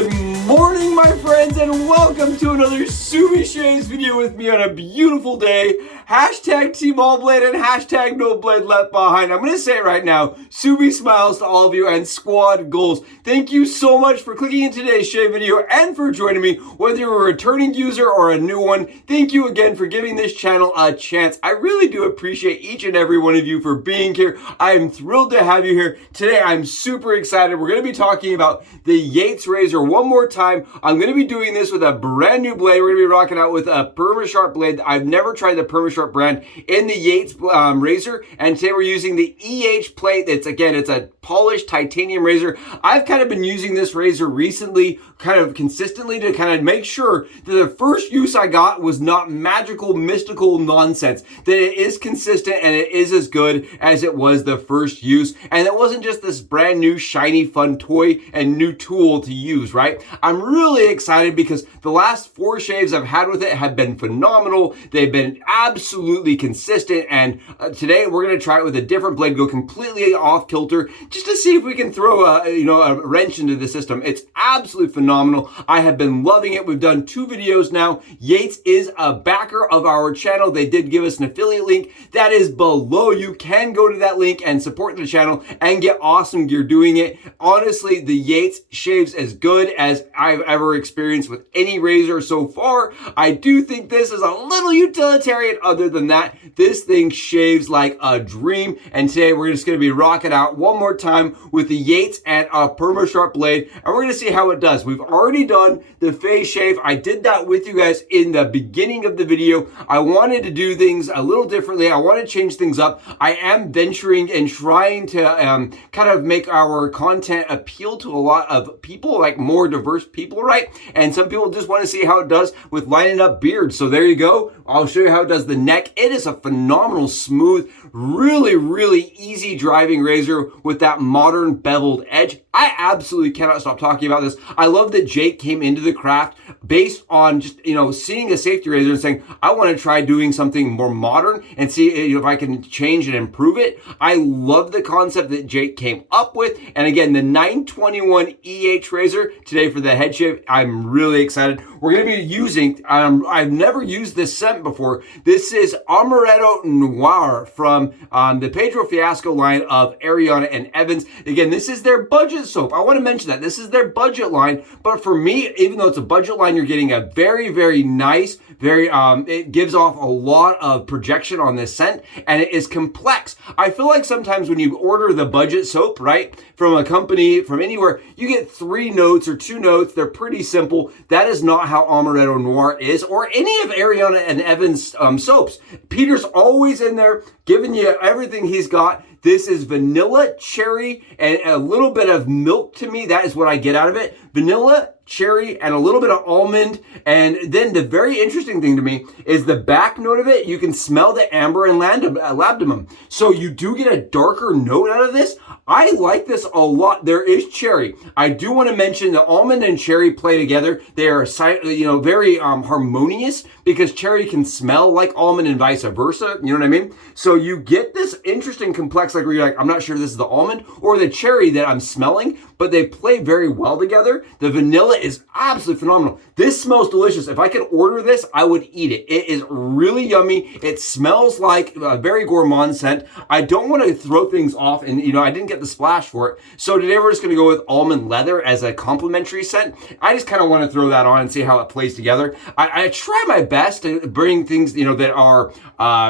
Good morning, my friends, and welcome to another Subi Shaves video with me on a beautiful day. Hashtag Team All Blade and hashtag No Blade Left Behind. I'm going to say it right now. Subi smiles to all of you and squad goals. Thank you so much for clicking in today's shave video and for joining me, whether you're a returning user or a new one. Thank you again for giving this channel a chance. I really do appreciate each and every one of you for being here. I am thrilled to have you here. Today, I'm super excited. We're going to be talking about the Yates razor one more time. I'm going to be doing this with a brand new blade. We're going to be rocking out with a Permasharp blade. I've never tried the Permasharp brand in the Yates razor, and today we're using the plate. It's a polished titanium razor. I've kind of been using this razor recently, kind of consistently, to kind of make sure that the first use I got was not magical, mystical nonsense, that it is consistent and it is as good as it was the first use, and it wasn't just this brand new shiny fun toy and new tool to use, right? I'm really excited because the last 4 shaves I've had with it have been phenomenal. They've been absolutely consistent, and today we're going to try it with a different blade, go completely off kilter, just to see if we can throw a wrench into the system. It's absolutely phenomenal. I have been loving it. We've done 2 videos now. Yates is a backer of our channel. They did give us an affiliate link that is below. You can go to that link and support the channel and get awesome gear doing it. Honestly, the Yates shaves as good as I've ever experienced with any razor so far. I do think this is a little utilitarian. Other than that, this thing shaves like a dream. And today we're just going to be rocking out one more time with the Yates and a Permasharp blade, and we're going to see how it does. We've already done the face shave. I did that with you guys in the beginning of the video. I wanted to do things a little differently. I want to change things up. I am venturing and trying to kind of make our content appeal to a lot of people, like more diverse people, right? And some people just want to see how it does with lining up beards. So there you go. I'll show you how it does the neck. It is a phenomenal, smooth, really easy driving razor with that modern beveled edge. I absolutely cannot stop talking about this. I love that Jake came into the craft based on just, seeing a safety razor and saying, I want to try doing something more modern and see if I can change and improve it. I love the concept that Jake came up with. And again, the 921 razor today for the head shave. I'm really excited. We're going to be using, I've never used this scent before. This is Amaretto Noir from the Pedro Fiasco line of Arianna and EVANS. Again, this is their budget soap. I want to mention that this is their budget line, but for me, even though it's a budget line, you're getting a very nice, it gives off a lot of projection on this scent, and it is complex. I feel like sometimes when you order the budget soap, right, from a company, from anywhere, you get 3 notes or 2 notes. They're pretty simple. That is not how Amaretto Noir is, or any of Arianna and EVANS soaps. Peter's always in there giving you everything he's got. This is vanilla, cherry, and a little bit of milk to me. That is what I get out of it. Vanilla, cherry, and a little bit of almond. And then the very interesting thing to me is the back note of it. You can smell the amber and labdanum. So you do get a darker note out of this. I like this a lot. There is cherry. I do want to mention the almond and cherry play together. They are, very harmonious, because cherry can smell like almond and vice versa. You know what I mean? So you get this interesting complex, like where you're like, I'm not sure if this is the almond or the cherry that I'm smelling, but they play very well together. The vanilla is absolutely phenomenal. This smells delicious. If I could order this, I would eat it. It is really yummy. It smells like a very gourmand scent. I don't want to throw things off, and I didn't get the splash for it. So today we're just going to go with almond leather as a complimentary scent. I just kind of want to throw that on and see how it plays together. I try my best to bring things, that are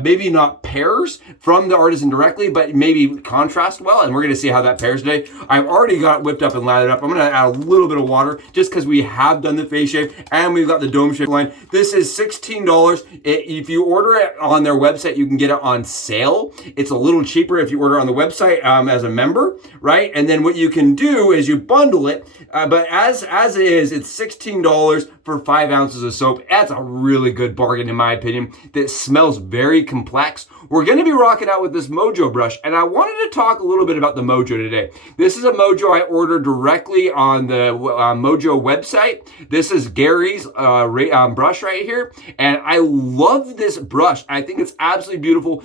maybe not pairs from the Artisan directly, but maybe contrast well, and we're going to see how that pairs today. I've already got it whipped up and lathered up. I'm going to add a little bit of water just because we have done the face shave and we've got the dome shave line. This is $16. If you order it on their website, you can get it on sale. It's a little cheaper if you order on the website as a member, right? And then what you can do is you bundle it, but as it is, it's $16 for 5 ounces of soap. That's a really good bargain in my opinion. That smells very complex. We're going to be rocking out with this Mojo brush, and I wanted to talk a little bit about the Mojo today. This is a Mojo I ordered directly on the Mojo website. This is Gary's brush right here, and I love this brush. I think it's absolutely beautiful.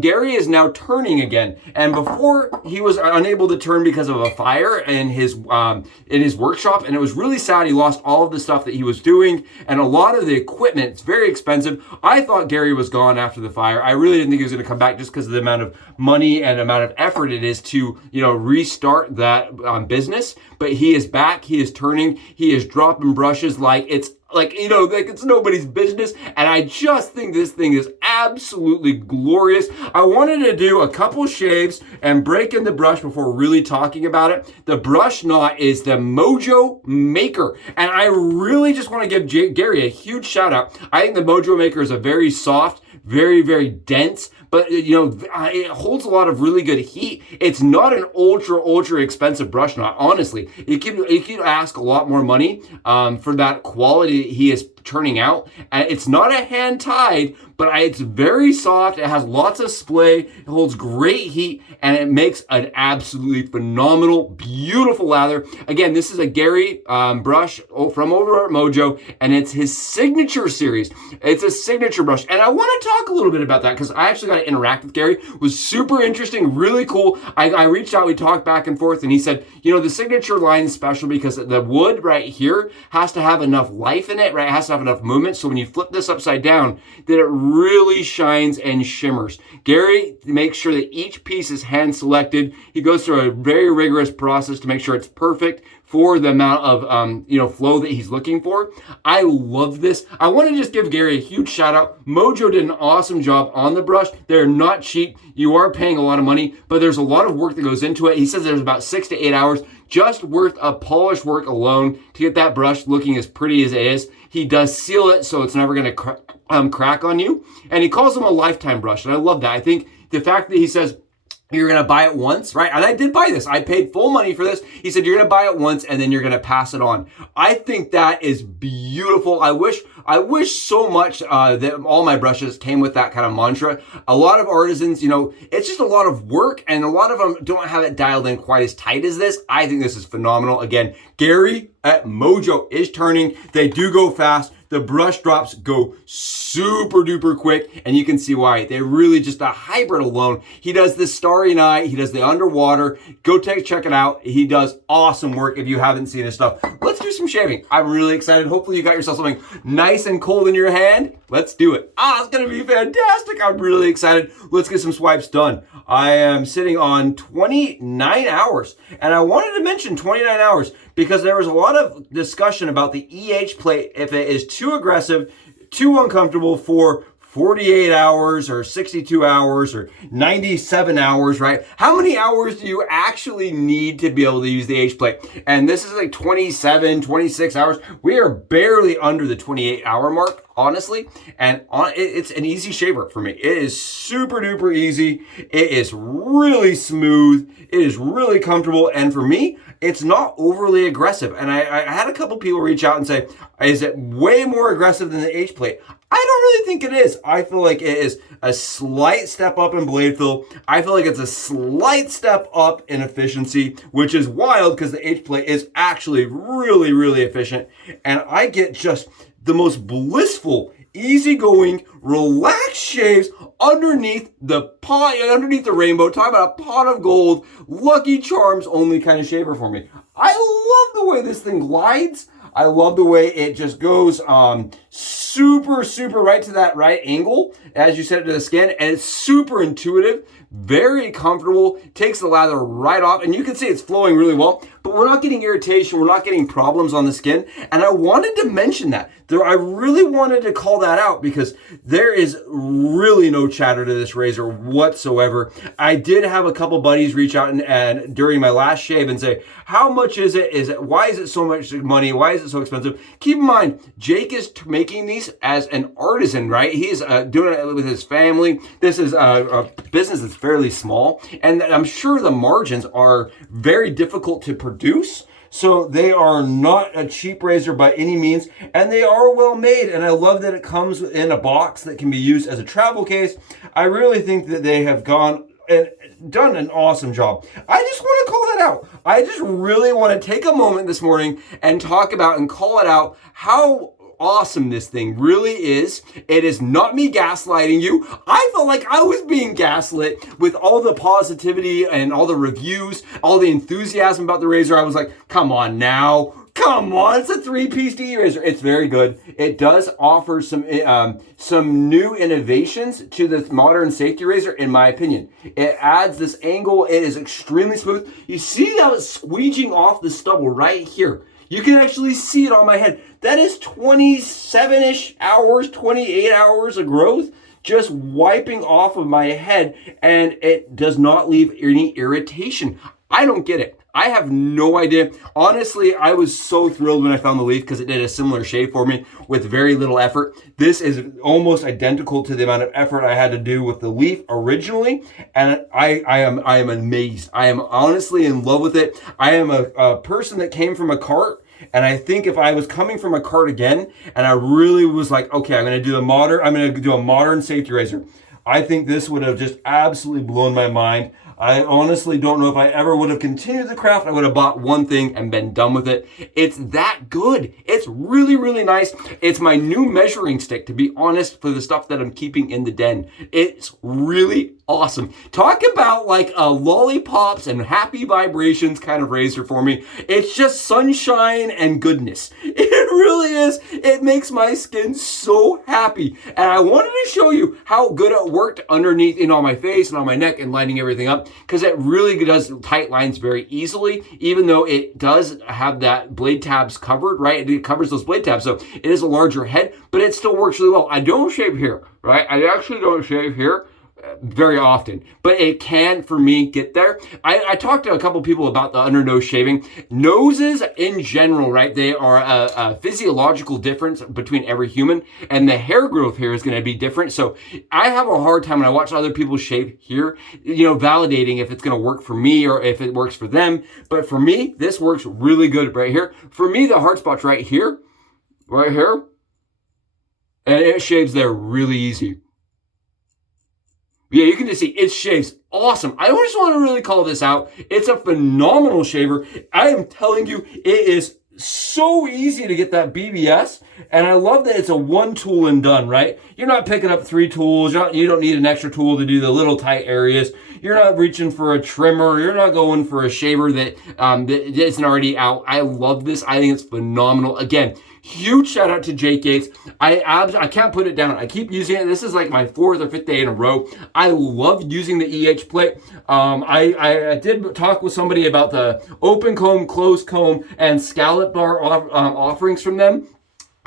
Gary is now turning again, and before he was was unable to turn because of a fire in his workshop, and it was really sad. He lost all of the stuff that he was doing, and a lot of the equipment. It's very expensive. I thought Gary was gone after the fire. I really didn't think he was going to come back just because of the amount of money and amount of effort it is to, you know, restart that business. But he is back. He is turning. He is dropping brushes like it's nobody's business. And I just think this thing is absolutely glorious. I wanted to do a couple shaves and break in the brush before really talking about it. The brush knot is the Mojo Maker. And I really just want to give Gary a huge shout out. I think the Mojo Maker is a very soft, very, very dense, but you know, it holds a lot of really good heat. It's not an ultra expensive brush knot. Honestly, you can ask a lot more money for that quality he is turning out. And it's not a hand tied, but it's very soft. It has lots of splay. It holds great heat, and it makes an absolutely phenomenal, beautiful lather. Again, this is a Gary brush from over at Mojo, and it's his signature series. It's a signature brush, and I want to talk a little bit about that because I actually got to interact with Gary. It was super interesting, really cool. I reached out, we talked back and forth, and he said, you know, the signature line is special because the wood right here has to have enough life in it, right? It has to have enough movement, so when you flip this upside down, that it really shines and shimmers. Gary makes sure that each piece is hand selected. He goes through a very rigorous process to make sure it's perfect for the amount of flow that he's looking for. I love this. I want to just give Gary a huge shout out. Mojo did an awesome job on the brush. They're not cheap. You are paying a lot of money, but there's a lot of work that goes into it. He says there's about 6 to 8 hours just worth of polish work alone to get that brush looking as pretty as it is. He does seal it so it's never going to crack on you. And he calls them a lifetime brush, and I love that. I think the fact that he says, you're going to buy it once, right? And I did buy this. I paid full money for this. He said, you're going to buy it once and then you're going to pass it on. I think that is beautiful. I wish so much that all my brushes came with that kind of mantra. A lot of artisans, you know, it's just a lot of work, and a lot of them don't have it dialed in quite as tight as this. I think this is phenomenal. Again, Gary at Mojo is turning. They do go fast. The brush drops go super duper quick, and you can see why. They really just a hybrid alone. He does the Starry Night. He does the underwater. Go check it out. He does awesome work if you haven't seen his stuff. Let's do some shaving. I'm really excited. Hopefully you got yourself something nice and cold in your hand. Let's do it. It's going to be fantastic. I'm really excited. Let's get some swipes done. I am sitting on 29 hours, and I wanted to mention 29 hours because there was a lot of discussion about the plate, if it is too aggressive, too uncomfortable for 48 hours or 62 hours or 97 hours, right? How many hours do you actually need to be able to use the plate? And this is like 27, 26 hours. We are barely under the 28 hour mark, honestly. And it's an easy shaver for me. It is super duper easy. It is really smooth. It is really comfortable. And for me, it's not overly aggressive. And I had a couple people reach out and say, is it way more aggressive than the plate? I don't really think it is. I feel like it is a slight step up in blade fill. I feel like it's a slight step up in efficiency, which is wild because the plate is actually really, really efficient. And I get just the most blissful, easygoing, relaxed shaves underneath the pot, underneath the rainbow. Talk about a pot of gold, Lucky Charms only kind of shaver for me. I love the way this thing glides. I love the way it just goes super right to that right angle as you set it to the skin, and it's super intuitive, very comfortable, takes the lather right off, and you can see it's flowing really well, but we're not getting irritation, we're not getting problems on the skin. And I wanted to mention that. I really wanted to call that out because there is really no chatter to this razor whatsoever. I did have a couple buddies reach out and during my last shave and say, how much is it? Why is it so much money? Why is it so expensive? Keep in mind, Jake is making these as an artisan, right? He's doing it with his family. This is a business that's fairly small, and I'm sure the margins are very difficult to produce. So they are not a cheap razor by any means, and they are well made, and I love that it comes in a box that can be used as a travel case. I really think that they have gone and done an awesome job. I just want to call that out. I just really want to take a moment this morning and talk about and call it out how awesome this thing really is. It is not me gaslighting you. I felt like I was being gaslit with all the positivity and all the reviews, all the enthusiasm about the razor. I was like, come on now. Come on, it's a 3-piece DE razor. It's very good. It does offer some new innovations to the modern safety razor, in my opinion. It adds this angle. It is extremely smooth. You see how it's squeegeing off the stubble right here. You can actually see it on my head. That is 27-ish hours, 28 hours of growth just wiping off of my head, and it does not leave any irritation. I don't get it. I have no idea. Honestly, I was so thrilled when I found the Leaf because it did a similar shave for me with very little effort. This is almost identical to the amount of effort I had to do with the Leaf originally, and I am amazed. I am honestly in love with it. I am a person that came from a cart, and I think if I was coming from a cart again, and I really was like, okay, I'm going to do a modern safety razor, I think this would have just absolutely blown my mind. I honestly don't know if I ever would have continued the craft. I would have bought one thing and been done with it. It's that good. It's really, really nice. It's my new measuring stick, to be honest, for the stuff that I'm keeping in the den. It's really awesome. Talk about like a lollipops and happy vibrations kind of razor for me. It's just sunshine and goodness. It really is. It makes my skin so happy. And I wanted to show you how good it worked underneath, on my face and on my neck and lining everything up, because it really does tight lines very easily, even though it does have that blade tabs covered, right? It covers those blade tabs, so it is a larger head, but it still works really well. I don't shave here, right? I actually don't shave here very often, but it can, for me, get there. I talked to a couple people about the under nose shaving. Noses in general, right? They are a physiological difference between every human, and the hair growth here is going to be different. So I have a hard time when I watch other people shave here, validating if it's going to work for me or if it works for them. But for me, this works really good right here. For me, the hard spot's right here, and it shaves there really easy. Yeah, you can just see it shaves awesome. I just want to really call this out. It's a phenomenal shaver. I am telling you, it is so easy to get that BBS, and I love that it's a one tool and done, right? You're not picking up 3 tools. You don't need an extra tool to do the little tight areas. You're not reaching for a trimmer. You're not going for a shaver that isn't already out. I love this. I think it's phenomenal. Again, huge shout out to Yates. I can't put it down. I keep using it. This is like my 4th or 5th day in a row. I love using the EH plate. I did talk with somebody about the open comb, closed comb, and scallop bar offerings from them.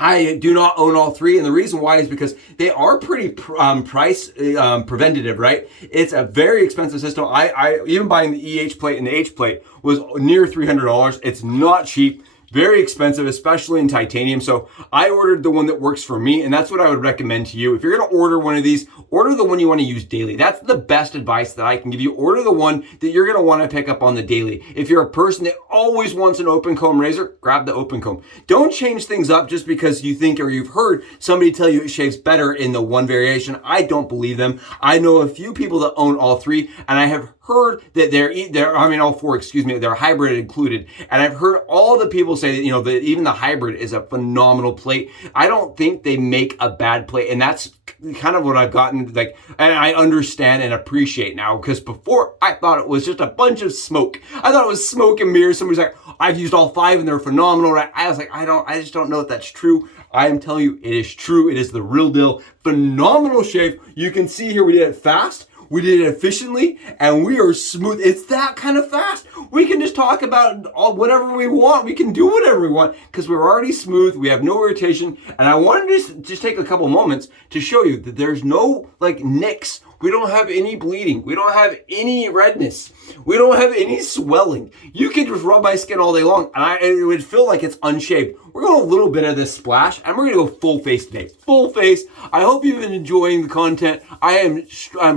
I do not own all 3, and the reason why is because they are pretty price preventative, right? It's a very expensive system. I even buying the EH plate and the H plate was near $300. It's not cheap. Very expensive, especially in titanium. So I ordered the one that works for me, and that's what I would recommend to you. If you're going to order one of these, order the one you want to use daily. That's the best advice that I can give you. Order the one that you're going to want to pick up on the daily. If you're a person that always wants an open comb razor, grab the open comb. Don't change things up just because you think or you've heard somebody tell you it shaves better in the one variation. I don't believe them. I know a few people that own all 3, and I have heard that all 4, they're hybrid included. And I've heard all the people say that, that even the hybrid is a phenomenal plate. I don't think they make a bad plate. And that's kind of what I've gotten, and I understand and appreciate now, because before I thought it was just a bunch of smoke. I thought it was smoke and mirrors. Somebody's like, I've used all 5 and they're phenomenal. Right? I was like, I just don't know if that's true. I am telling you, it is true. It is the real deal. Phenomenal shave. You can see here we did it fast. We did it efficiently, and we are smooth. It's that kind of fast. We can just talk about whatever we want. We can do whatever we want because we're already smooth. We have no irritation. And I wanted to just take a couple moments to show you that there's no nicks. We don't have any bleeding. We don't have any redness. We don't have any swelling. You can just rub my skin all day long, and it would feel like it's unshaved. We're going a little bit of this splash, and we're going to go full face today. Full face. I hope you've been enjoying the content. I'm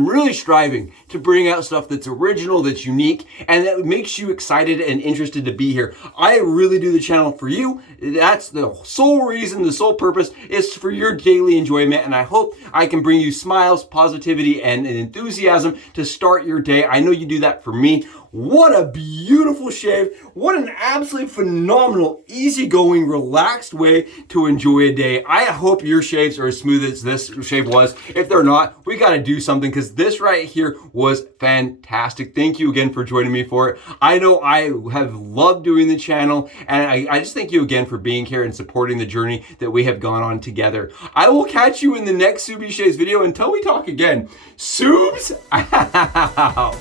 really striving to bring out stuff that's original, that's unique, and that makes you excited and interested to be here. I really do the channel for you. That's the sole reason, the sole purpose is for your daily enjoyment, and I hope I can bring you smiles, positivity, and enthusiasm to start your day. I know you do that for me. What a beautiful shave. What an absolutely phenomenal, easygoing, relaxed way to enjoy a day. I hope your shaves are as smooth as this shave was. If they're not, we gotta do something because this right here was fantastic. Thank you again for joining me for it. I know I have loved doing the channel, and I just thank you again for being here and supporting the journey that we have gone on together. I will catch you in the next Subi Shaves video. Until we talk again, Subs out.